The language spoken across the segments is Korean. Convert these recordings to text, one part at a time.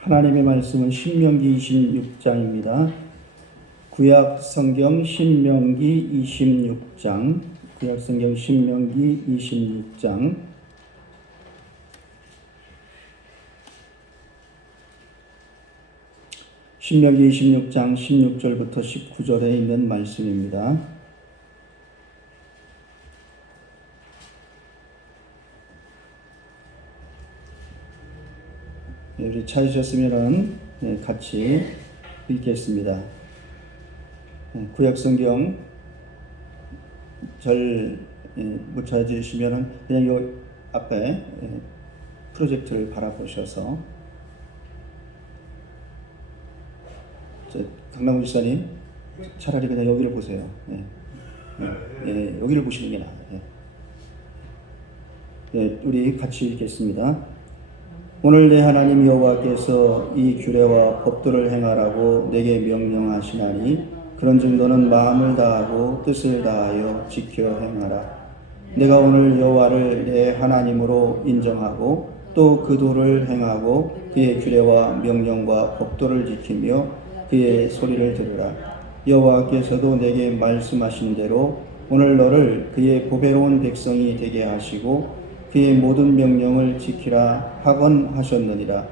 하나님의 말씀은 신명기 26장입니다. 구약 성경 신명기 26장, 구약 성경 신명기 26장, 신명기 26장 16절부터 19절에 있는 말씀입니다. 우리 찾으셨으면 같이 읽겠습니다. 구약 성경 절 못 찾으시면 그냥 요 앞에 프로젝트를 바라보셔서, 강남우 지사님 차라리 그냥 여기를 보세요. 여기를 보시는 게 나아요. 우리 같이 읽겠습니다. 오늘 내 하나님 여호와께서 이 규례와 법도를 행하라고 내게 명령하시나니 그런즉 너는 마음을 다하고 뜻을 다하여 지켜 행하라. 내가 오늘 여호와를 내 하나님으로 인정하고 또 그 도를 행하고 그의 규례와 명령과 법도를 지키며 그의 소리를 들으라. 여호와께서도 내게 말씀하신 대로 오늘 너를 그의 보배로운 백성이 되게 하시고 그의 모든 명령을 지키라 하건 하셨느니라.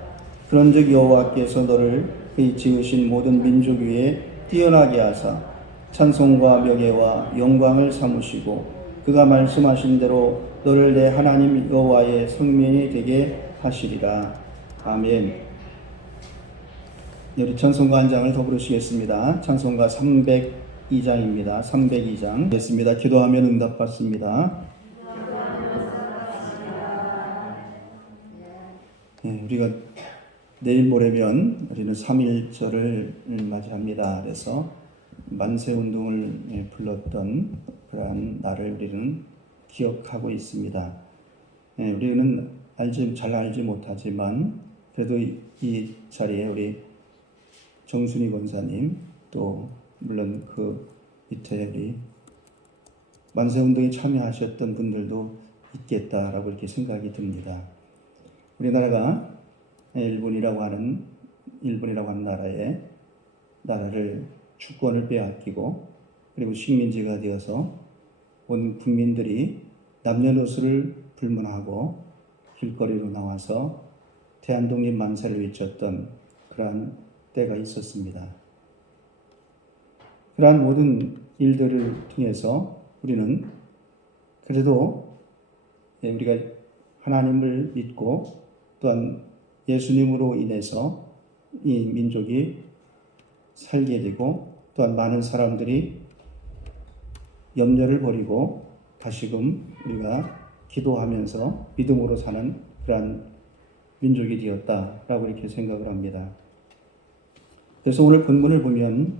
그런즉 여호와께서 너를 그의 지으신 모든 민족 위에 뛰어나게 하사 찬송과 명예와 영광을 삼으시고 그가 말씀하신 대로 너를 내 하나님 여호와의 성민이 되게 하시리라. 아멘. 우리 찬송가 한 장을 더 부르시겠습니다. 찬송가 302장입니다. 302장 됐습니다. 기도하면 응답받습니다. 우리가 내일 모레면 우리는 3.1절을 맞이합니다. 그래서 만세운동을 불렀던 그러한 날을 우리는 기억하고 있습니다. 우리는 잘 알지 못하지만 그래도 이 자리에 우리 정순희 권사님 또 물론 그 밑에 우리 만세운동에 참여하셨던 분들도 있겠다라고 이렇게 생각이 듭니다. 우리나라가 일본이라고 하는 나라를 주권을 빼앗기고 그리고 식민지가 되어서 온 국민들이 남녀노소를 불문하고 길거리로 나와서 대한독립 만세를 외쳤던 그러한 때가 있었습니다. 그러한 모든 일들을 통해서 우리는 그래도 우리가 하나님을 믿고 또한 예수님으로 인해서 이 민족이 살게 되고 또한 많은 사람들이 염려를 버리고 다시금 우리가 기도하면서 믿음으로 사는 그러한 민족이 되었다라고 이렇게 생각을 합니다. 그래서 오늘 본문을 보면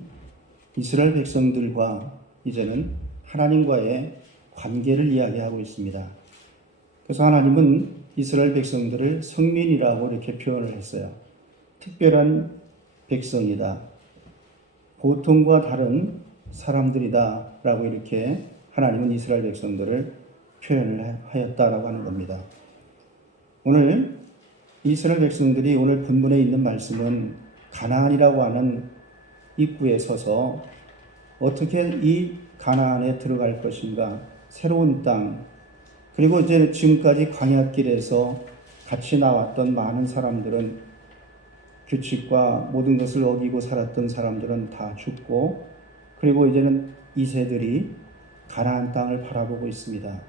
이스라엘 백성들과 이제는 하나님과의 관계를 이야기하고 있습니다. 그래서 하나님은 이스라엘 백성들을 성민이라고 이렇게 표현을 했어요. 특별한 백성이다. 보통과 다른 사람들이다. 라고 이렇게 하나님은 이스라엘 백성들을 표현을 하였다라고 하는 겁니다. 오늘 이스라엘 백성들이 오늘 본문에 있는 말씀은 가나안이라고 하는 입구에 서서 어떻게 이 가나안에 들어갈 것인가, 새로운 땅, 그리고 이제 지금까지 광야길에서 같이 나왔던 많은 사람들은 규칙과 모든 것을 어기고 살았던 사람들은 다 죽고 그리고 이제는 이세들이 가나안 땅을 바라보고 있습니다.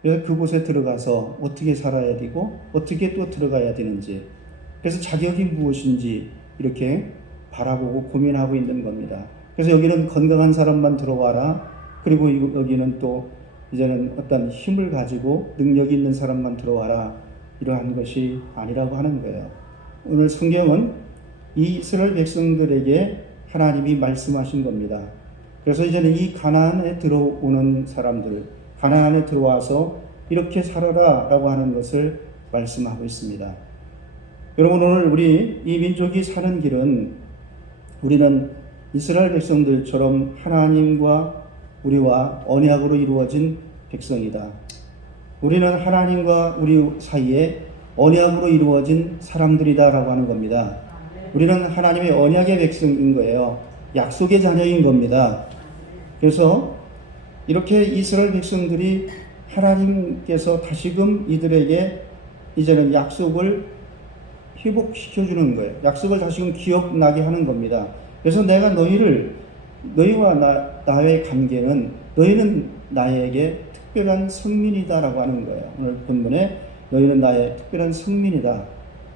그래서 그곳에 들어가서 어떻게 살아야 되고 어떻게 또 들어가야 되는지 그래서 자격이 무엇인지 이렇게 바라보고 고민하고 있는 겁니다. 그래서 여기는 건강한 사람만 들어와라. 그리고 여기는 또 이제는 어떤 힘을 가지고 능력이 있는 사람만 들어와라. 이러한 것이 아니라고 하는 거예요. 오늘 성경은 이 이스라엘 백성들에게 하나님이 말씀하신 겁니다. 그래서 이제는 이 가나안에 들어오는 사람들, 가나안에 들어와서 이렇게 살아라 라고 하는 것을 말씀하고 있습니다. 여러분, 오늘 우리 이 민족이 사는 길은 우리는 이스라엘 백성들처럼 하나님과 우리와 언약으로 이루어진 백성이다. 우리는 하나님과 우리 사이에 언약으로 이루어진 사람들이다라고 하는 겁니다. 우리는 하나님의 언약의 백성인 거예요. 약속의 자녀인 겁니다. 그래서 이렇게 이스라엘 백성들이 하나님께서 다시금 이들에게 이제는 약속을 회복시켜주는 거예요. 약속을 다시금 기억나게 하는 겁니다. 그래서 내가 너희와 나의 관계는 너희는 나에게 특별한 성민이다라고 하는 거예요. 오늘 본문에 너희는 나의 특별한 성민이다.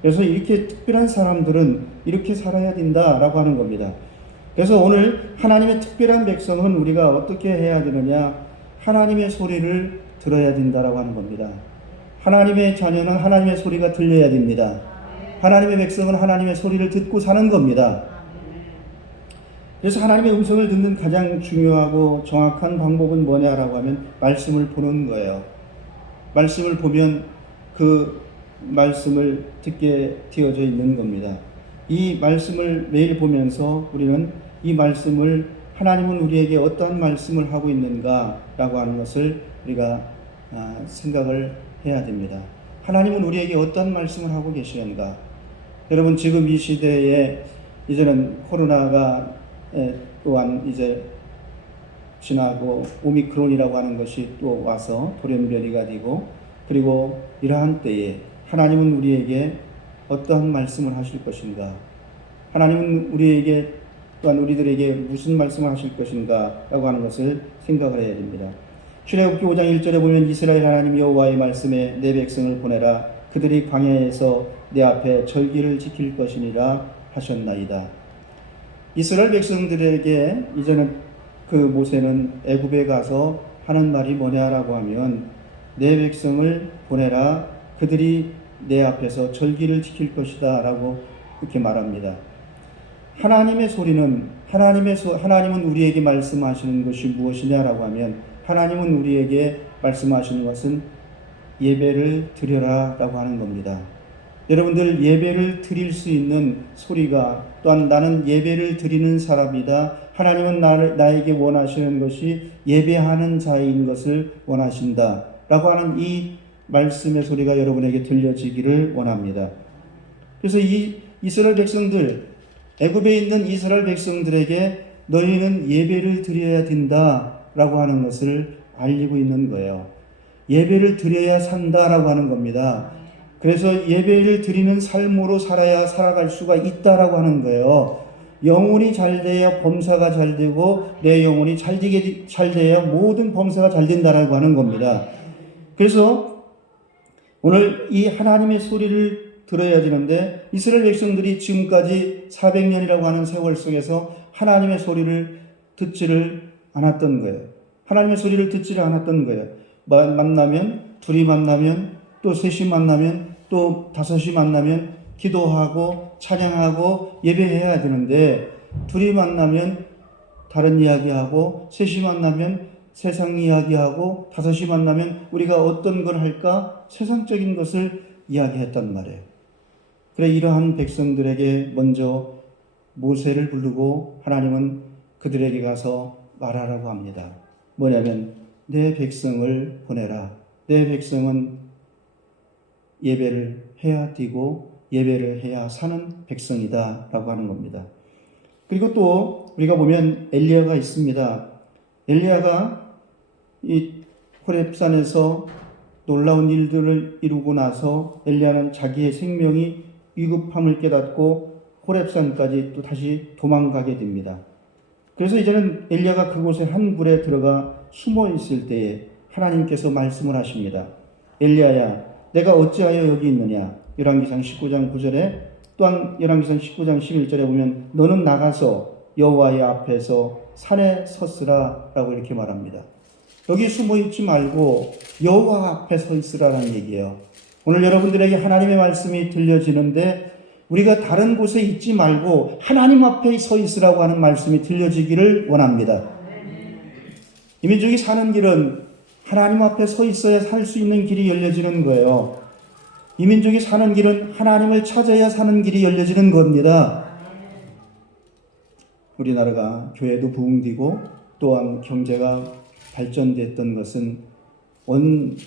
그래서 이렇게 특별한 사람들은 이렇게 살아야 된다라고 하는 겁니다. 그래서 오늘 하나님의 특별한 백성은 우리가 어떻게 해야 되느냐? 하나님의 소리를 들어야 된다라고 하는 겁니다. 하나님의 자녀는 하나님의 소리가 들려야 됩니다. 하나님의 백성은 하나님의 소리를 듣고 사는 겁니다. 그래서 하나님의 음성을 듣는 가장 중요하고 정확한 방법은 뭐냐라고 하면 말씀을 보는 거예요. 말씀을 보면 그 말씀을 듣게 되어져 있는 겁니다. 이 말씀을 매일 보면서 우리는 이 말씀을 하나님은 우리에게 어떠한 말씀을 하고 있는가라고 하는 것을 우리가 생각을 해야 됩니다. 하나님은 우리에게 어떠한 말씀을 하고 계시는가? 여러분 지금 이 시대에 이제는 코로나가 또한 이제 지나고 오미크론이라고 하는 것이 또 와서 돌연변이가 되고 그리고 이러한 때에 하나님은 우리에게 어떠한 말씀을 하실 것인가? 하나님은 우리에게 또한 우리들에게 무슨 말씀을 하실 것인가? 라고 하는 것을 생각을 해야 됩니다. 출애굽기 5장 1절에 보면 이스라엘 하나님 여호와의 말씀에 내 백성을 보내라. 그들이 광야에서 내 앞에 절기를 지킬 것이니라 하셨나이다. 이스라엘 백성들에게 이제는 그 모세는 애굽에 가서 하는 말이 뭐냐라고 하면 내 백성을 보내라. 그들이 내 앞에서 절기를 지킬 것이다 라고 이렇게 말합니다. 하나님의 소리는 하나님은 우리에게 말씀하시는 것이 무엇이냐라고 하면 하나님은 우리에게 말씀하시는 것은 예배를 드려라 라고 하는 겁니다. 여러분들 예배를 드릴 수 있는 소리가 또한 나는 예배를 드리는 사람이다. 하나님은 나에게 원하시는 것이 예배하는 자인 것을 원하신다 라고 하는 이 말씀의 소리가 여러분에게 들려지기를 원합니다. 그래서 이 이스라엘 백성들, 애굽에 있는 이스라엘 백성들에게 너희는 예배를 드려야 된다라고 하는 것을 알리고 있는 거예요. 예배를 드려야 산다라고 하는 겁니다. 그래서 예배를 드리는 삶으로 살아갈 수가 있다라고 하는 거예요. 영혼이 잘 돼야 범사가 잘 되고 내 영혼이 잘 돼야 모든 범사가 잘 된다라고 하는 겁니다. 그래서 오늘 이 하나님의 소리를 들어야 되는데 이스라엘 백성들이 지금까지 400년이라고 하는 세월 속에서 하나님의 소리를 듣지를 않았던 거예요. 하나님의 소리를 듣지를 않았던 거예요. 둘이 만나면 또 셋이 만나면 또 다섯이 만나면 기도하고 찬양하고 예배해야 되는데 둘이 만나면 다른 이야기하고 셋이 만나면 세상 이야기하고 다섯이 만나면 우리가 어떤 걸 할까? 세상적인 것을 이야기했단 말이에요. 그래 이러한 백성들에게 먼저 모세를 부르고 하나님은 그들에게 가서 말하라고 합니다. 뭐냐면 내 백성을 보내라. 내 백성은 예배를 해야 되고 예배를 해야 사는 백성이다 라고 하는 겁니다. 그리고 또 우리가 보면 엘리야가 있습니다. 엘리야가 이 호렙산에서 놀라운 일들을 이루고 나서 엘리야는 자기의 생명이 위급함을 깨닫고 호렙산까지 또 다시 도망가게 됩니다. 그래서 이제는 엘리야가 그곳에 한 굴에 들어가 숨어 있을 때에 하나님께서 말씀을 하십니다. 엘리야야 내가 어찌하여 여기 있느냐. 열왕기상 19장 9절에 또한 열왕기상 19장 11절에 보면 너는 나가서 여호와의 앞에서 산에 섰으라 라고 이렇게 말합니다. 여기 숨어 있지 말고 여호와 앞에 서 있으라는 얘기예요. 오늘 여러분들에게 하나님의 말씀이 들려지는데 우리가 다른 곳에 있지 말고 하나님 앞에 서 있으라고 하는 말씀이 들려지기를 원합니다. 이 민족이 사는 길은 하나님 앞에 서 있어야 살 수 있는 길이 열려지는 거예요. 이 민족이 사는 길은 하나님을 찾아야 사는 길이 열려지는 겁니다. 우리나라가 교회도 부흥되고 또한 경제가 발전됐던 것은 온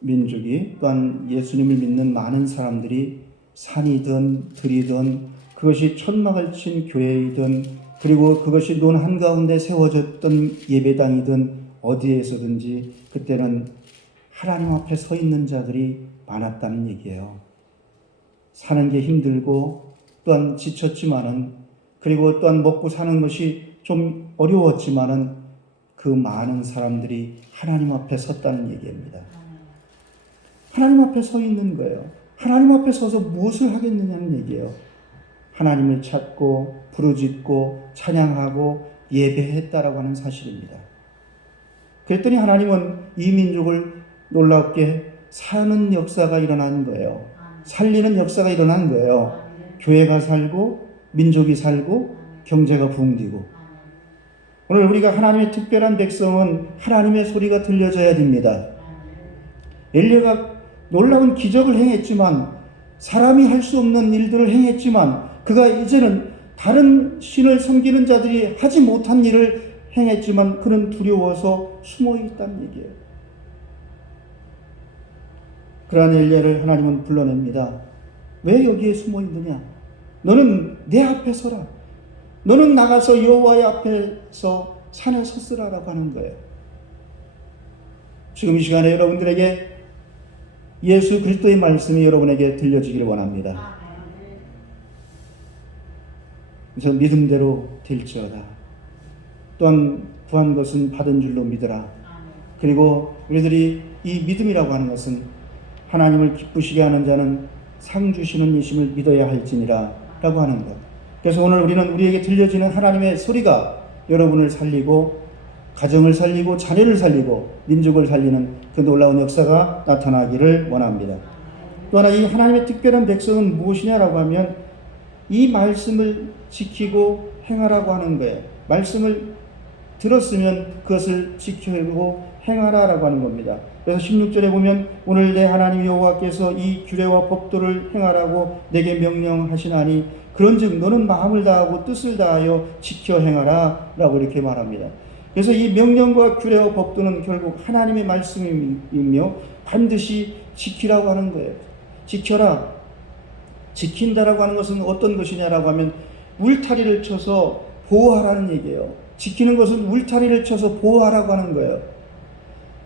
민족이 또한 예수님을 믿는 많은 사람들이 산이든 들이든 그것이 천막을 친 교회이든 그리고 그것이 논 한가운데 세워졌던 예배당이든 어디에서든지 그때는 하나님 앞에 서 있는 자들이 많았다는 얘기예요. 사는 게 힘들고 또한 지쳤지만은 그리고 또한 먹고 사는 것이 좀 어려웠지만은 그 많은 사람들이 하나님 앞에 섰다는 얘기입니다. 하나님 앞에 서 있는 거예요. 하나님 앞에 서서 무엇을 하겠느냐는 얘기예요. 하나님을 찾고 부르짖고 찬양하고 예배했다라고 하는 사실입니다. 그랬더니 하나님은 이 민족을 놀랍게 사는 역사가 일어난 거예요. 살리는 역사가 일어난 거예요. 교회가 살고 민족이 살고 경제가 부흥되고. 오늘 우리가 하나님의 특별한 백성은 하나님의 소리가 들려져야 됩니다. 엘리야가 놀라운 기적을 행했지만 사람이 할 수 없는 일들을 행했지만 그가 이제는 다른 신을 섬기는 자들이 하지 못한 일을 행했지만 그는 두려워서 숨어 있다는 얘기예요. 그러한 엘리야를 하나님은 불러냅니다. 왜 여기에 숨어 있느냐? 너는 내 앞에 서라. 너는 나가서 여호와의 앞에서 산에 섰으라라고 하는 거예요. 지금 이 시간에 여러분들에게 예수 그리스도의 말씀이 여러분에게 들려지기를 원합니다. 그래서 믿음대로 될지어다. 또한 구한 것은 받은 줄로 믿으라. 그리고 우리들이 이 믿음이라고 하는 것은 하나님을 기쁘시게 하는 자는 상 주시는 이심을 믿어야 할지니라 라고 하는 것. 그래서 오늘 우리는 우리에게 들려지는 하나님의 소리가 여러분을 살리고 가정을 살리고 자녀를 살리고 민족을 살리는 그 놀라운 역사가 나타나기를 원합니다. 또 하나 이 하나님의 특별한 백성은 무엇이냐라고 하면 이 말씀을 지키고 행하라고 하는 거예요. 말씀을 들었으면 그것을 지키고 행하라라고 하는 겁니다. 그래서 16절에 보면 오늘 내 하나님 여호와께서 이 규례와 법도를 행하라고 내게 명령하시나니 그런즉 너는 마음을 다하고 뜻을 다하여 지켜 행하라 라고 이렇게 말합니다. 그래서 이 명령과 규례와 법도는 결국 하나님의 말씀이며 반드시 지키라고 하는 거예요. 지켜라. 지킨다라고 하는 것은 어떤 것이냐라고 하면 울타리를 쳐서 보호하라는 얘기예요. 지키는 것은 울타리를 쳐서 보호하라고 하는 거예요.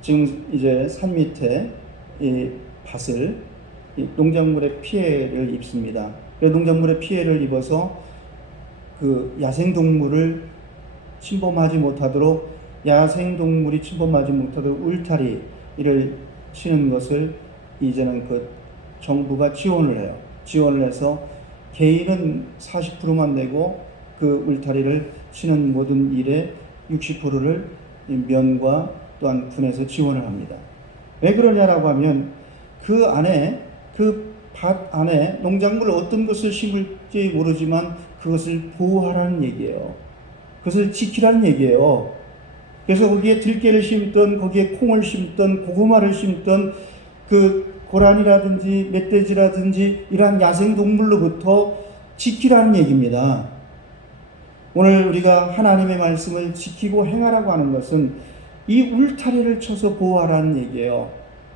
지금 이제 산 밑에 이 밭을 이 농작물의 피해를 입습니다. 그래서 농작물의 피해를 입어서 그 야생동물을 침범하지 못하도록 야생동물이 침범하지 못하도록 울타리를 치는 것을 이제는 그 정부가 지원을 해요. 지원을 해서 개인은 40%만 내고 그 울타리를 치는 모든 일에 60%를 면과 또한 군에서 지원을 합니다. 왜 그러냐라고 하면 그 안에 그 밭 안에 농작물 어떤 것을 심을지 모르지만 그것을 보호하라는 얘기예요. 그것을 지키라는 얘기예요. 그래서 거기에 들깨를 심던 거기에 콩을 심던 고구마를 심던 그 고라니라든지 멧돼지라든지 이러한 야생동물로부터 지키라는 얘기입니다. 오늘 우리가 하나님의 말씀을 지키고 행하라고 하는 것은 이 울타리를 쳐서 보호하라는 얘기예요.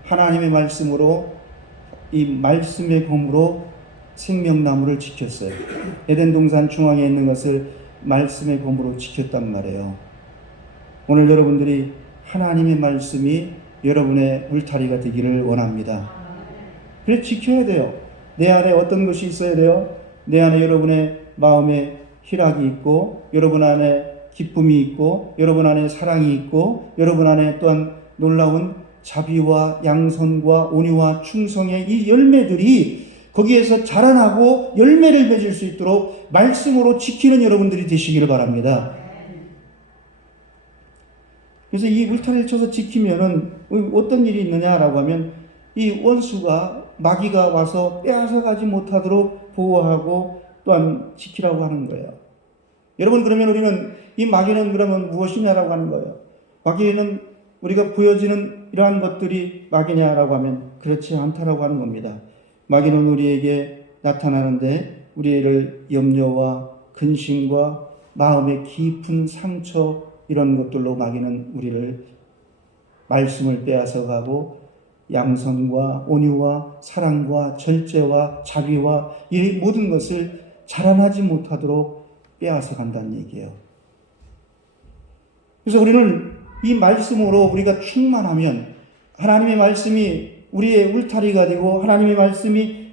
하나님의 말씀으로 이 말씀의 검으로 생명나무를 지켰어요. 에덴 동산 중앙에 있는 것을 말씀의 검으로 지켰단 말이에요. 오늘 여러분들이 하나님의 말씀이 여러분의 울타리가 되기를 원합니다. 그래서 지켜야 돼요. 내 안에 어떤 것이 있어야 돼요? 내 안에 여러분의 마음에 희락이 있고 여러분 안에 기쁨이 있고 여러분 안에 사랑이 있고 여러분 안에 또한 놀라운 자비와 양선과 온유와 충성의 이 열매들이 거기에서 자라나고 열매를 맺을 수 있도록 말씀으로 지키는 여러분들이 되시기를 바랍니다. 그래서 이 울타리를 쳐서 지키면은 어떤 일이 있느냐라고 하면 이 원수가 마귀가 와서 빼앗아가지 못하도록 보호하고 또한 지키라고 하는 거예요. 여러분 그러면 우리는 이 마귀는 그러면 무엇이냐라고 하는 거예요. 마귀는 우리가 보여지는 이러한 것들이 마귀냐라고 하면 그렇지 않다라고 하는 겁니다. 마귀는 우리에게 나타나는데 우리를 염려와 근심과 마음의 깊은 상처 이런 것들로 마귀는 우리를 말씀을 빼앗아가고 양선과 온유와 사랑과 절제와 자비와 이 모든 것을 자라나지 못하도록 빼앗아 간다는 얘기예요. 그래서 우리는 이 말씀으로 우리가 충만하면 하나님의 말씀이 우리의 울타리가 되고 하나님의 말씀이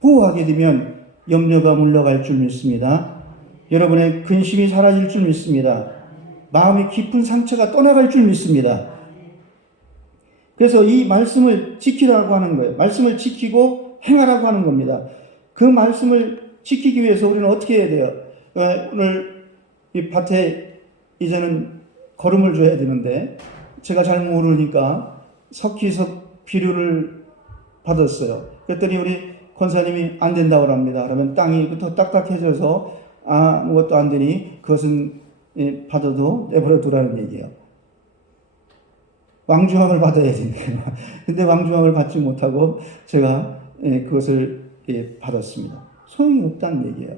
보호하게 되면 염려가 물러갈 줄 믿습니다. 여러분의 근심이 사라질 줄 믿습니다. 마음의 깊은 상처가 떠나갈 줄 믿습니다. 그래서 이 말씀을 지키라고 하는 거예요. 말씀을 지키고 행하라고 하는 겁니다. 그 말씀을 지키기 위해서 우리는 어떻게 해야 돼요? 오늘 이 밭에 이제는 거름을 줘야 되는데 제가 잘 모르니까 석기석 비료를 받았어요. 그랬더니 우리 권사님이 안 된다고 합니다. 그러면 땅이 더 딱딱해져서 아무것도 안 되니 그것은 받아도 내버려 두라는 얘기예요. 왕중왕을 받아야 된대요. 근데 왕중왕을 받지 못하고 제가 그것을 받았습니다. 소용이 없다는 얘기예요.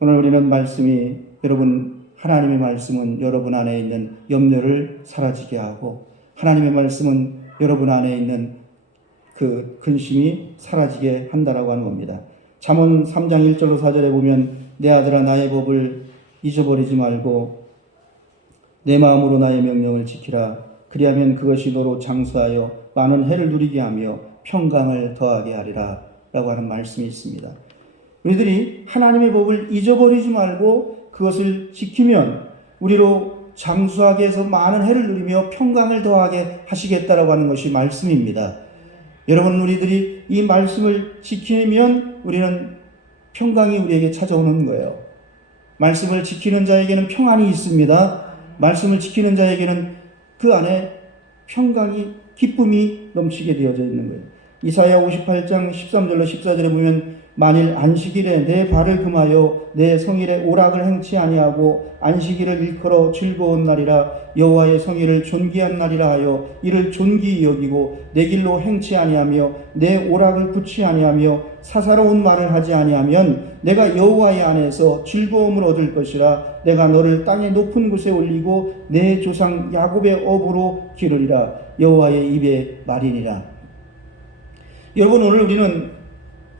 오늘 우리는 말씀이 여러분 하나님의 말씀은 여러분 안에 있는 염려를 사라지게 하고 하나님의 말씀은 여러분 안에 있는 그 근심이 사라지게 한다라고 하는 겁니다. 잠언 3장 1절로 4절에 보면 내 아들아 나의 법을 잊어버리지 말고 내 마음으로 나의 명령을 지키라. 그리하면 그것이 너로 장수하여 많은 해를 누리게 하며 평강을 더하게 하리라 라고 하는 말씀이 있습니다. 우리들이 하나님의 법을 잊어버리지 말고 그것을 지키면 우리로 장수하게 해서 많은 해를 누리며 평강을 더하게 하시겠다라고 하는 것이 말씀입니다. 여러분 우리들이 이 말씀을 지키면 우리는 평강이 우리에게 찾아오는 거예요. 말씀을 지키는 자에게는 평안이 있습니다. 말씀을 지키는 자에게는 그 안에 평강이 기쁨이 넘치게 되어져 있는 거예요. 이사야 58장 13절로 14절에 보면 만일 안식일에 내 발을 금하여 내 성일에 오락을 행치 아니하고 안식일을 일컬어 즐거운 날이라 여호와의 성일을 존귀한 날이라 하여 이를 존귀히 여기고 내 길로 행치 아니하며 내 오락을 굳지 아니하며 사사로운 말을 하지 아니하면 내가 여호와의 안에서 즐거움을 얻을 것이라 내가 너를 땅의 높은 곳에 올리고 내 조상 야곱의 업으로 기르리라 여호와의 입의 말이니라. 여러분 오늘 우리는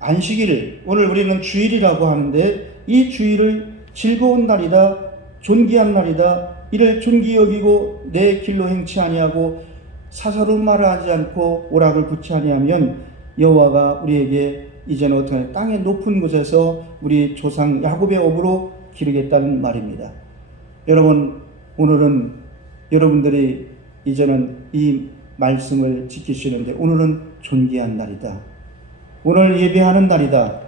안식일을 오늘 우리는 주일이라고 하는데 이 주일을 즐거운 날이다 존귀한 날이다 이를 존귀히 여기고 내 길로 행치 아니하고 사사로운 말을 하지 않고 오락을 굳지 아니하면 여호와가 우리에게 이제는 어떻게 땅의 높은 곳에서 우리 조상 야곱의 업으로 기르겠다는 말입니다. 여러분 오늘은 여러분들이 이제는 이 말씀을 지키시는데 오늘은 존귀한 날이다. 오늘 예배하는 날이다.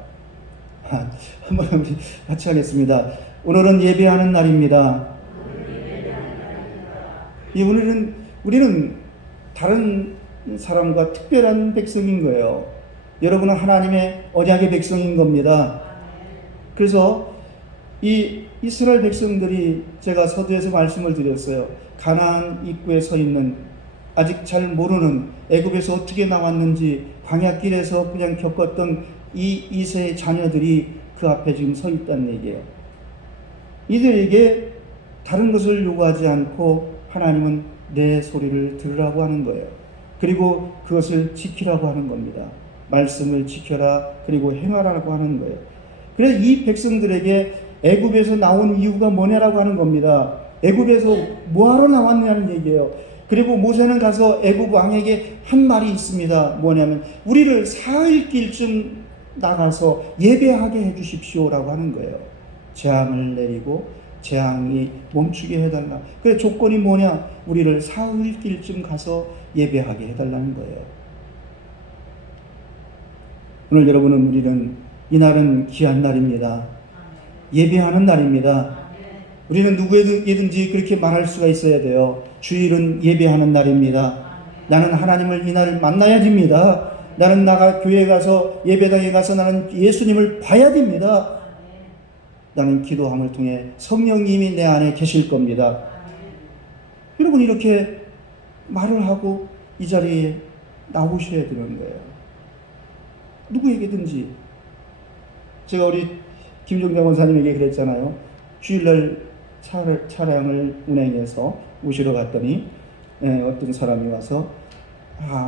한번 우리 같이 하겠습니다. 오늘은 예배하는 날입니다. 우리는 다른 사람과 특별한 백성인 거예요. 여러분은 하나님의 언약의 백성인 겁니다. 그래서 이 이스라엘 백성들이 제가 서두에서 말씀을 드렸어요. 가나안 입구에 서 있는 아직 잘 모르는 애굽에서 어떻게 나왔는지 광야길에서 그냥 겪었던 이 이세의 자녀들이 그 앞에 지금 서 있다는 얘기예요. 이들에게 다른 것을 요구하지 않고 하나님은 내 소리를 들으라고 하는 거예요. 그리고 그것을 지키라고 하는 겁니다. 말씀을 지켜라 그리고 행하라고 하는 거예요. 그래서 이 백성들에게 애굽에서 나온 이유가 뭐냐라고 하는 겁니다. 애굽에서 뭐하러 나왔냐는 얘기예요. 그리고 모세는 가서 애굽 왕에게 한 말이 있습니다. 뭐냐면 우리를 사흘길쯤 나가서 예배하게 해주십시오라고 하는 거예요. 재앙을 내리고 재앙이 멈추게 해달라. 그래 조건이 뭐냐? 우리를 사흘길쯤 가서 예배하게 해달라는 거예요. 오늘 여러분은 우리는 이날은 귀한 날입니다. 예배하는 날입니다. 우리는 누구에게든지 그렇게 말할 수가 있어야 돼요. 주일은 예배하는 날입니다. 나는 하나님을 이날 만나야 됩니다. 나는 교회에 가서 예배당에 가서 나는 예수님을 봐야 됩니다. 나는 기도함을 통해 성령님이 내 안에 계실 겁니다. 여러분 이렇게 말을 하고 이 자리에 나오셔야 되는 거예요. 누구에게든지. 제가 우리 김종대 원사님에게 그랬잖아요. 주일날 차량을 운행해서 모시러 갔더니 어떤 사람이 와서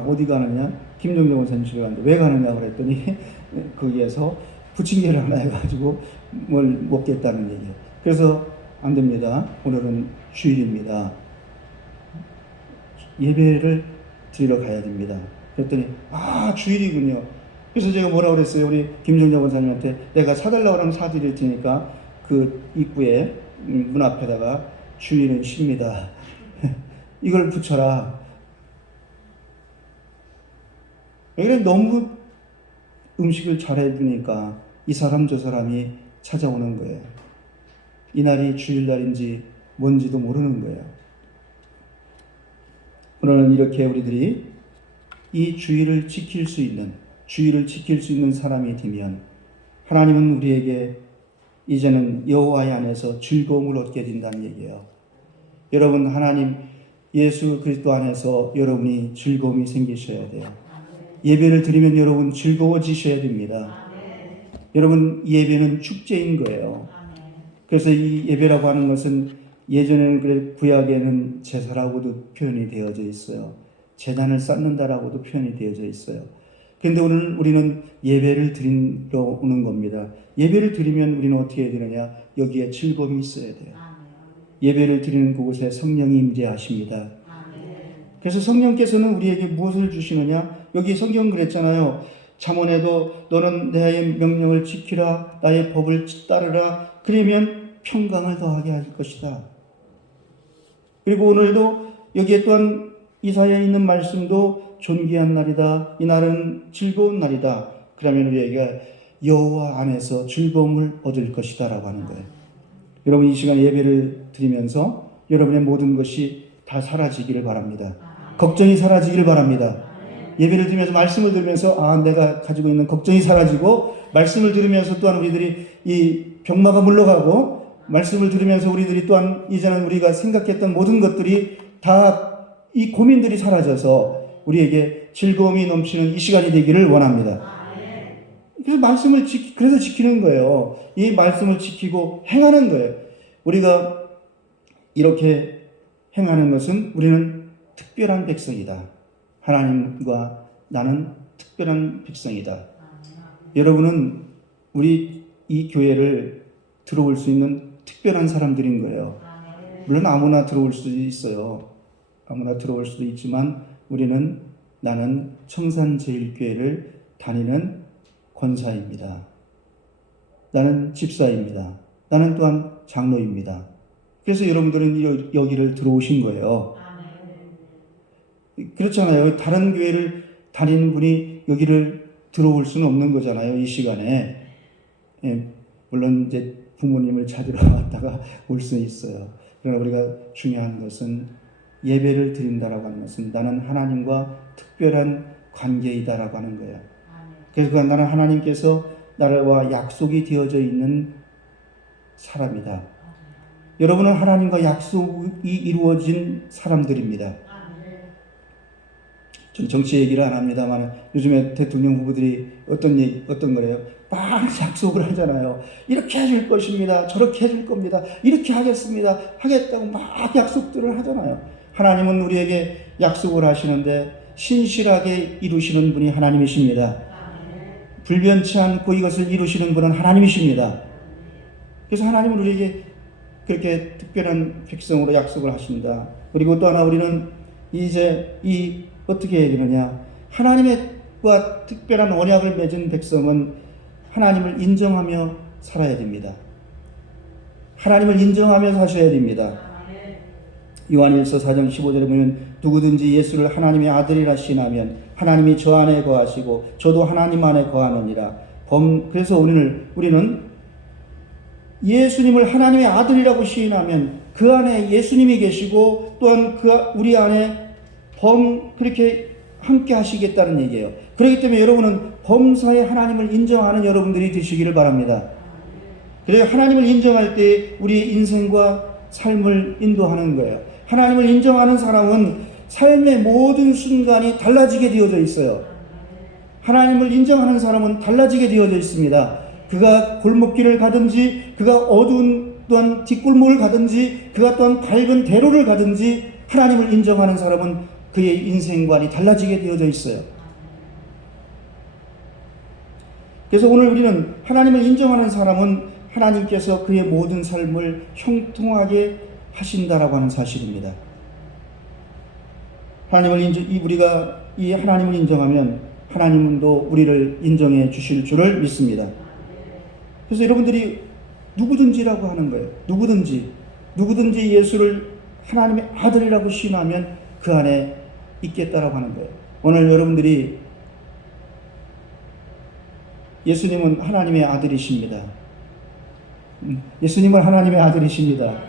어디 가느냐? 김종정 원사님 집에 갔는데 왜 가느냐 그랬더니 거기에서 부침개를 하나 해가지고 뭘 먹겠다는 얘기예요. 그래서 안 됩니다. 오늘은 주일입니다. 예배를 드리러 가야 됩니다. 그랬더니 주일이군요. 그래서 제가 뭐라고 그랬어요? 우리 김종정 원사님한테 내가 사달라고 하면 사드릴 테니까 그 입구에 문 앞에다가 주일은 쉽니다. 이걸 붙여라. 그래 너무 음식을 잘해주니까 이 사람 저 사람이 찾아오는 거예요. 이날이 주일날인지 뭔지도 모르는 거예요. 오늘은 이렇게 우리들이 이 주일을 지킬 수 있는 사람이 되면 하나님은 우리에게 이제는 여호와의 안에서 즐거움을 얻게 된다는 얘기예요. 여러분, 하나님 예수 그리스도 안에서 여러분이 즐거움이 생기셔야 돼요. 예배를 드리면 여러분 즐거워지셔야 됩니다. 여러분, 예배는 축제인 거예요. 그래서 이 예배라고 하는 것은 예전에는 구약에는 제사라고도 표현이 되어져 있어요. 제단을 쌓는다라고도 표현이 되어져 있어요. 그런데 오늘 우리는 예배를 드리러 오는 겁니다. 예배를 드리면 우리는 어떻게 해야 되느냐? 여기에 즐거움이 있어야 돼요. 예배를 드리는 그곳에 성령이 임재하십니다. 그래서 성령께서는 우리에게 무엇을 주시느냐? 여기 성경 그랬잖아요. 잠언에도 너는 내 명령을 지키라, 나의 법을 따르라, 그러면 평강을 더하게 할 것이다. 그리고 오늘도 여기에 또한 이사야에 있는 말씀도 존귀한 날이다. 이 날은 즐거운 날이다. 그러면 우리에게 여호와 안에서 즐거움을 얻을 것이다 라고 하는 거예요. 여러분, 이 시간에 예배를 드리면서 여러분의 모든 것이 다 사라지기를 바랍니다. 걱정이 사라지기를 바랍니다. 예배를 드리면서 말씀을 들으면서 내가 가지고 있는 걱정이 사라지고, 말씀을 들으면서 또한 우리들이 이 병마가 물러가고, 말씀을 들으면서 우리들이 또한 이제는 우리가 생각했던 모든 것들이 다 이 고민들이 사라져서 우리에게 즐거움이 넘치는 이 시간이 되기를 원합니다. 그래서 말씀을 그래서 지키는 거예요. 이 말씀을 지키고 행하는 거예요. 우리가 이렇게 행하는 것은 우리는 특별한 백성이다. 하나님과 나는 특별한 백성이다. 여러분은 우리 이 교회를 들어올 수 있는 특별한 사람들인 거예요. 물론 아무나 들어올 수도 있어요. 아무나 들어올 수도 있지만 나는 청산제일교회를 다니는 권사입니다. 나는 집사입니다. 나는 또한 장로입니다. 그래서 여러분들은 여기를 들어오신 거예요. 그렇잖아요. 다른 교회를 다니는 분이 여기를 들어올 수는 없는 거잖아요. 이 시간에. 물론 이제 부모님을 찾으러 왔다가 올 수 있어요. 그러나 우리가 중요한 것은 예배를 드린다라고 하는 것은 나는 하나님과 특별한 관계이다라고 하는 거예요. 그래서 나는 하나님께서 나와 약속이 되어져 있는 사람이다. 여러분은 하나님과 약속이 이루어진 사람들입니다. 전 정치 얘기를 안 합니다만 요즘에 대통령 후보들이 어떤 거래요? 막 약속을 하잖아요. 이렇게 해줄 것입니다. 저렇게 해줄 겁니다. 이렇게 하겠습니다. 하겠다고 막 약속들을 하잖아요. 하나님은 우리에게 약속을 하시는데 신실하게 이루시는 분이 하나님이십니다. 불변치 않고 이것을 이루시는 분은 하나님이십니다. 그래서 하나님은 우리에게 그렇게 특별한 백성으로 약속을 하신다. 그리고 또 하나 우리는 이제 어떻게 해야 되느냐? 하나님과 특별한 언약을 맺은 백성은 하나님을 인정하며 살아야 됩니다. 하나님을 인정하며 사셔야 됩니다. 요한일서 4장 15절에 보면 누구든지 예수를 하나님의 아들이라 시인하면 하나님이 저 안에 거하시고 저도 하나님 안에 거하느니라. 그래서 우리는 예수님을 하나님의 아들이라고 시인하면 그 안에 예수님이 계시고 또한 우리 안에 그렇게 함께 하시겠다는 얘기예요. 그렇기 때문에 여러분은 범사에 하나님을 인정하는 여러분들이 되시기를 바랍니다. 그래서 하나님을 인정할 때 우리의 인생과 삶을 인도하는 거예요. 하나님을 인정하는 사람은 삶의 모든 순간이 달라지게 되어져 있어요. 하나님을 인정하는 사람은 달라지게 되어져 있습니다. 그가 골목길을 가든지, 그가 어두운 또한 뒷골목을 가든지, 그가 또한 밝은 대로를 가든지, 하나님을 인정하는 사람은 그의 인생관이 달라지게 되어져 있어요. 그래서 오늘 우리는 하나님을 인정하는 사람은 하나님께서 그의 모든 삶을 형통하게 하신다라고 하는 사실입니다. 우리가 이 하나님을 인정하면 하나님도 우리를 인정해 주실 줄을 믿습니다. 그래서 여러분들이 누구든지라고 하는 거예요. 누구든지 예수를 하나님의 아들이라고 시인하면 그 안에 있겠다라고 하는 거예요. 오늘 여러분들이 예수님은 하나님의 아들이십니다. 예수님은 하나님의 아들이십니다.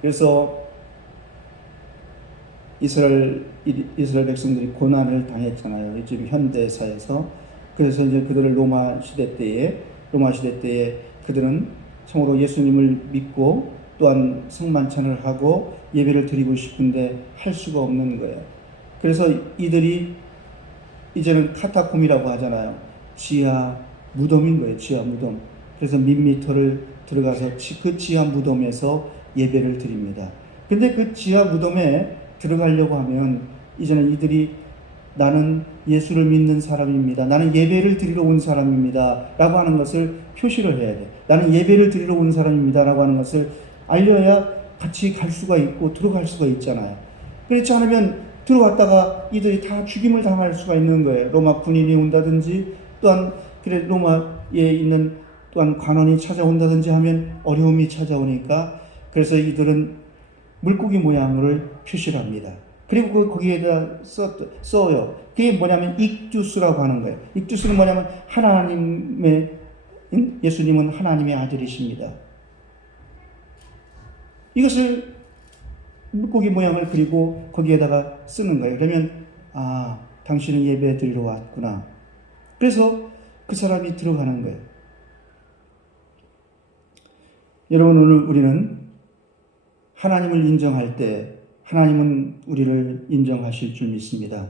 그래서 이스라엘 백성들이 고난을 당했잖아요. 지금 현대사에서. 그래서 이제 그들을 로마 시대 때에 그들은 참으로 예수님을 믿고 또한 성만찬을 하고 예배를 드리고 싶은데 할 수가 없는 거예요. 그래서 이들이 이제는 카타콤이라고 하잖아요. 지하 무덤인 거예요. 지하 무덤. 그래서 밀미터를 들어가서 그 지하 무덤에서 예배를 드립니다. 근데 그 지하 무덤에 들어가려고 하면 이제는 이들이 나는 예수를 믿는 사람입니다. 나는 예배를 드리러 온 사람입니다. 라고 하는 것을 표시를 해야 돼. 나는 예배를 드리러 온 사람입니다. 라고 하는 것을 알려야 같이 갈 수가 있고 들어갈 수가 있잖아요. 그렇지 않으면 들어갔다가 이들이 다 죽임을 당할 수가 있는 거예요. 로마 군인이 온다든지 또한 로마에 있는 또한 관원이 찾아온다든지 하면 어려움이 찾아오니까 그래서 이들은 물고기 모양을 표시를 합니다. 그리고 거기에다 써요. 그게 뭐냐면 익두스라고 하는 거예요. 익두스는 뭐냐면 예수님은 하나님의 아들이십니다. 이것을 물고기 모양을 그리고 거기에다가 쓰는 거예요. 그러면 당신은 예배 드리러 왔구나. 그래서 그 사람이 들어가는 거예요. 여러분, 오늘 우리는 하나님을 인정할 때 하나님은 우리를 인정하실 줄 믿습니다.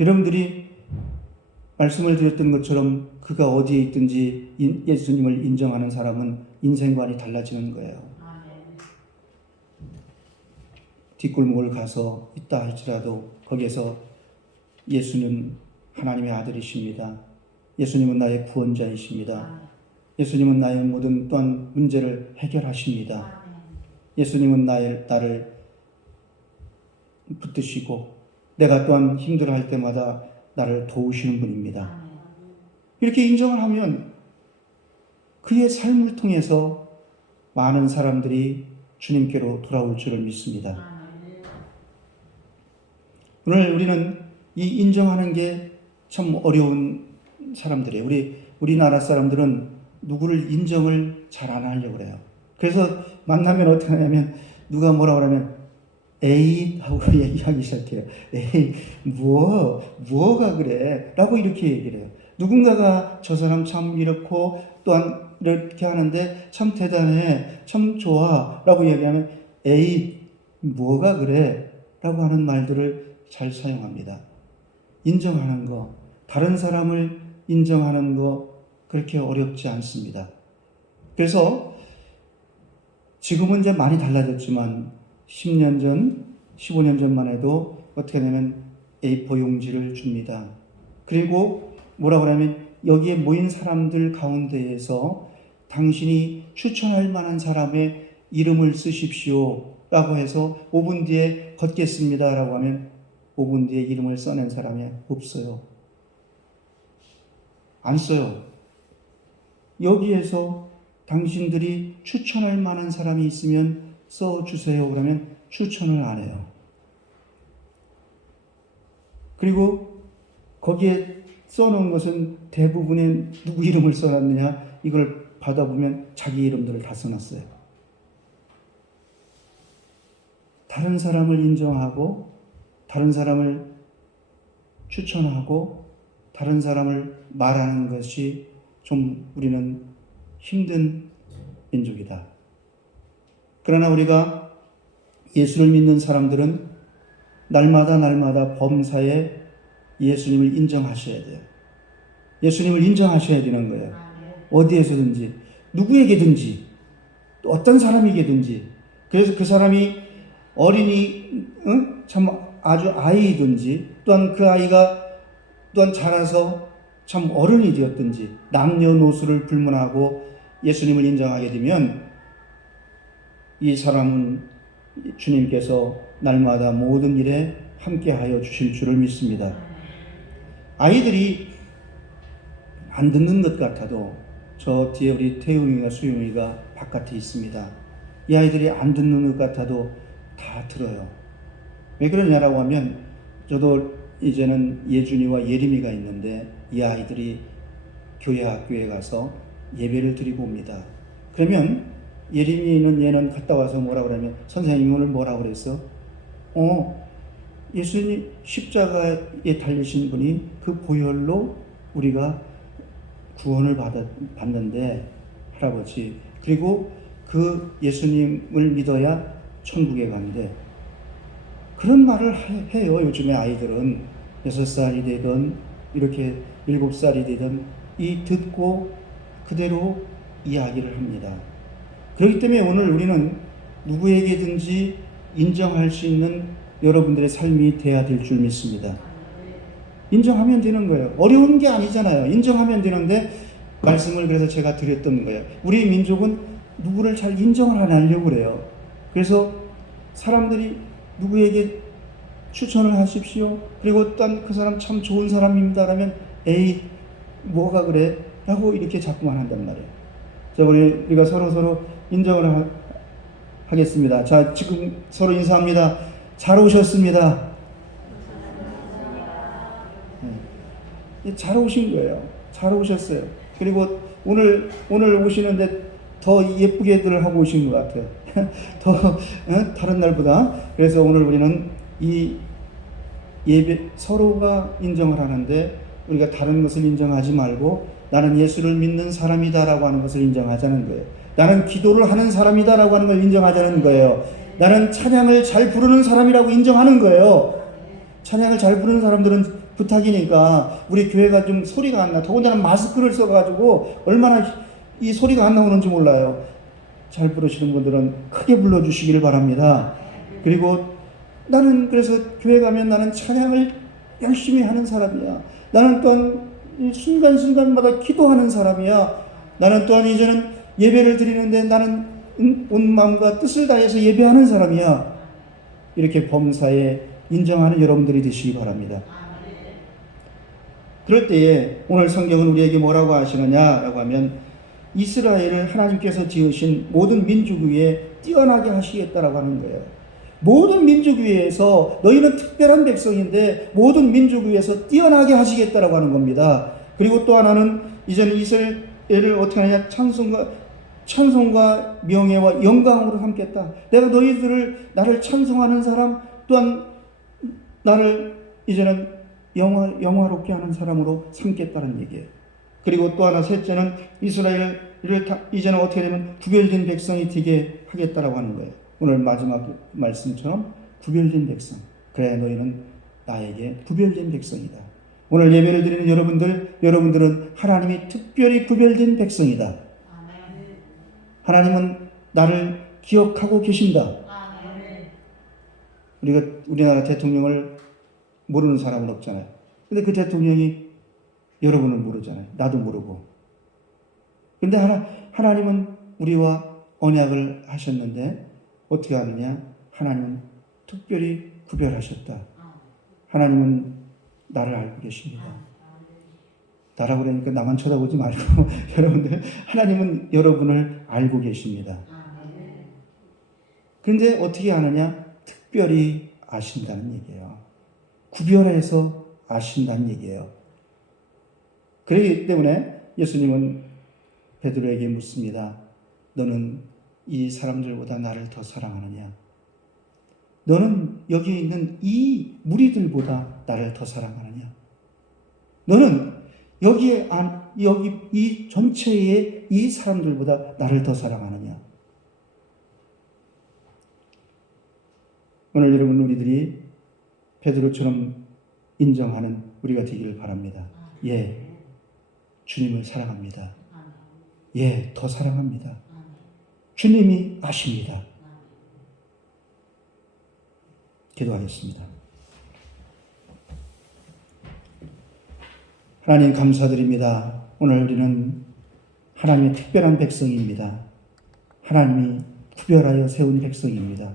여러분들이 말씀을 드렸던 것처럼 그가 어디에 있든지 예수님을 인정하는 사람은 인생관이 달라지는 거예요. 뒷골목을 가서 있다 할지라도 거기에서 예수는 하나님의 아들이십니다. 예수님은 나의 구원자이십니다. 예수님은 나의 모든 또한 문제를 해결하십니다. 예수님은 나를 붙드시고 내가 또한 힘들어할 때마다 나를 도우시는 분입니다. 이렇게 인정을 하면 그의 삶을 통해서 많은 사람들이 주님께로 돌아올 줄을 믿습니다. 오늘 우리는 이 인정하는 게 참 어려운 사람들이에요. 우리나라 사람들은 누구를 인정을 잘 안 하려고 그래요. 그래서 만나면 어떻게 하냐면 누가 뭐라 그러면 에이 하고 얘기하기 시작해요. 에이 뭐가 그래 라고 이렇게 얘기를 해요. 누군가가 저 사람 참 이렇고 또한 이렇게 하는데 참 대단해 참 좋아 라고 얘기하면 에이 뭐가 그래 라고 하는 말들을 잘 사용합니다. 인정하는 거, 다른 사람을 인정하는 거 그렇게 어렵지 않습니다. 그래서 지금은 이제 많이 달라졌지만 10년 전, 15년 전만 해도 어떻게 하냐면 A4 용지를 줍니다. 그리고 뭐라고 하냐면 여기에 모인 사람들 가운데에서 당신이 추천할 만한 사람의 이름을 쓰십시오 라고 해서 5분 뒤에 걷겠습니다 라고 하면 5분 뒤에 이름을 써낸 사람이 없어요. 안 써요. 여기에서 당신들이 추천할 만한 사람이 있으면 써주세요. 그러면 추천을 안 해요. 그리고 거기에 써놓은 것은 대부분의 누구 이름을 써놨느냐 이걸 받아보면 자기 이름들을 다 써놨어요. 다른 사람을 인정하고 다른 사람을 추천하고 다른 사람을 말하는 것이 좀 우리는 힘든 민족이다. 그러나 우리가 예수를 믿는 사람들은 날마다 범사에 예수님을 인정하셔야 돼요. 예수님을 인정하셔야 되는 거예요. 어디에서든지 누구에게든지 또 어떤 사람에게든지. 그래서 그 사람이 어린이 참 아주 아이든지 또한 그 아이가 또한 자라서 참 어른이 되었든지 남녀노소를 불문하고 예수님을 인정하게 되면 이 사람은 주님께서 날마다 모든 일에 함께하여 주실 줄을 믿습니다. 아이들이 안 듣는 것 같아도 저 뒤에 우리 태용이가 수용이가 바깥에 있습니다. 이 아이들이 안 듣는 것 같아도 다 들어요. 왜 그러냐라고 하면 저도 이제는 예준이와 예림이가 있는데 이 아이들이 교회 학교에 가서 예배를 드리고 옵니다. 그러면 예림이는 얘는 갔다 와서 뭐라 그러면 선생님이 오늘 뭐라 그랬어? 예수님 십자가에 달리신 분이 그 보혈로 우리가 구원을 받는데 할아버지 그리고 그 예수님을 믿어야 천국에 간대. 그런 말을 해요. 요즘에 아이들은 6살이 되든 이렇게 7살이 되든 이 듣고 그대로 이야기를 합니다. 그렇기 때문에 오늘 우리는 누구에게든지 인정할 수 있는 여러분들의 삶이 돼야 될 줄 믿습니다. 인정하면 되는 거예요. 어려운 게 아니잖아요. 인정하면 되는데 말씀을 그래서 제가 드렸던 거예요. 우리 민족은 누구를 잘 인정을 안 하려고 그래요. 그래서 사람들이 누구에게 추천을 하십시오. 그리고 또 그 사람 참 좋은 사람입니다. 라면 에이 뭐가 그래? 라고 이렇게 자꾸만 한단 말이에요. 자, 우리가 서로 인정을 하겠습니다. 자, 지금 서로 인사합니다. 잘 오셨습니다. 네. 잘 오신 거예요. 잘 오셨어요. 그리고 오늘 오시는데 더 예쁘게들 하고 오신 것 같아요. 더 다른 날보다. 그래서 오늘 우리는 이 예배 서로가 인정을 하는데 우리가 다른 것을 인정하지 말고 나는 예수를 믿는 사람이다라고 하는 것을 인정하자는 거예요. 나는 기도를 하는 사람이다라고 하는 걸 인정하자는 거예요. 나는 찬양을 잘 부르는 사람이라고 인정하는 거예요. 찬양을 잘 부르는 사람들은 부탁이니까 우리 교회가 좀 소리가 안 나. 더군다나 마스크를 써가지고 얼마나 이 소리가 안 나오는지 몰라요. 잘 부르시는 분들은 크게 불러주시기를 바랍니다. 그리고 나는 그래서 교회 가면 나는 찬양을 열심히 하는 사람이야. 나는 또한 순간순간마다 기도하는 사람이야. 나는 또한 이제는 예배를 드리는데 나는 온 마음과 뜻을 다해서 예배하는 사람이야. 이렇게 범사에 인정하는 여러분들이 되시기 바랍니다. 그럴 때에 오늘 성경은 우리에게 뭐라고 하시느냐라고 하면 이스라엘을 하나님께서 지으신 모든 민족 위에 뛰어나게 하시겠다라고 하는 거예요. 모든 민족 위에서 너희는 특별한 백성인데 모든 민족 위에서 뛰어나게 하시겠다라고 하는 겁니다. 그리고 또 하나는 이제는 이스라엘을 어떻게 하느냐 찬송과 명예와 영광으로 삼겠다. 내가 나를 찬송하는 사람 또한 나를 이제는 영화롭게 하는 사람으로 삼겠다는 얘기예요. 그리고 또 하나 셋째는 이스라엘을 이제는 어떻게 되면 구별된 백성이 되게 하겠다라고 하는 거예요. 오늘 마지막 말씀처럼 구별된 백성. 그래 너희는 나에게 구별된 백성이다. 오늘 예배를 드리는 여러분들은 하나님이 특별히 구별된 백성이다. 하나님은 나를 기억하고 계신다. 우리나라 대통령을 모르는 사람은 없잖아요. 근데 그 대통령이 여러분을 모르잖아요. 나도 모르고. 근데 하나님은 우리와 언약을 하셨는데 어떻게 하느냐? 하나님은 특별히 구별하셨다. 하나님은 나를 알고 계십니다. 나라고 그러니까 나만 쳐다보지 말고 여러분들 하나님은 여러분을 알고 계십니다. 그런데 어떻게 하느냐? 특별히 아신다는 얘기예요. 구별해서 아신다는 얘기예요. 그렇기 때문에 예수님은 베드로에게 묻습니다. 너는 이 사람들보다 나를 더 사랑하느냐? 너는 여기 있는 이 무리들보다 나를 더 사랑하느냐? 너는 여기 이 전체의 이 사람들보다 나를 더 사랑하느냐? 오늘 여러분 우리들이 베드로처럼 인정하는 우리가 되기를 바랍니다. 예, 주님을 사랑합니다. 예, 더 사랑합니다. 주님이 아십니다. 기도하겠습니다. 하나님 감사드립니다. 오늘 우리는 하나님의 특별한 백성입니다. 하나님이 구별하여 세운 백성입니다.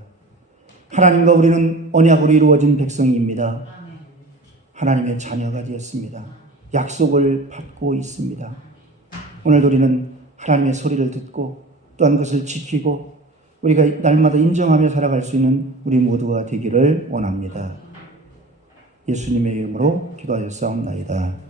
하나님과 우리는 언약으로 이루어진 백성입니다. 하나님의 자녀가 되었습니다. 약속을 받고 있습니다. 오늘 우리는 하나님의 소리를 듣고 또한 그것을 지키고 우리가 날마다 인정하며 살아갈 수 있는 우리 모두가 되기를 원합니다. 예수님의 이름으로 기도하였사옵나이다.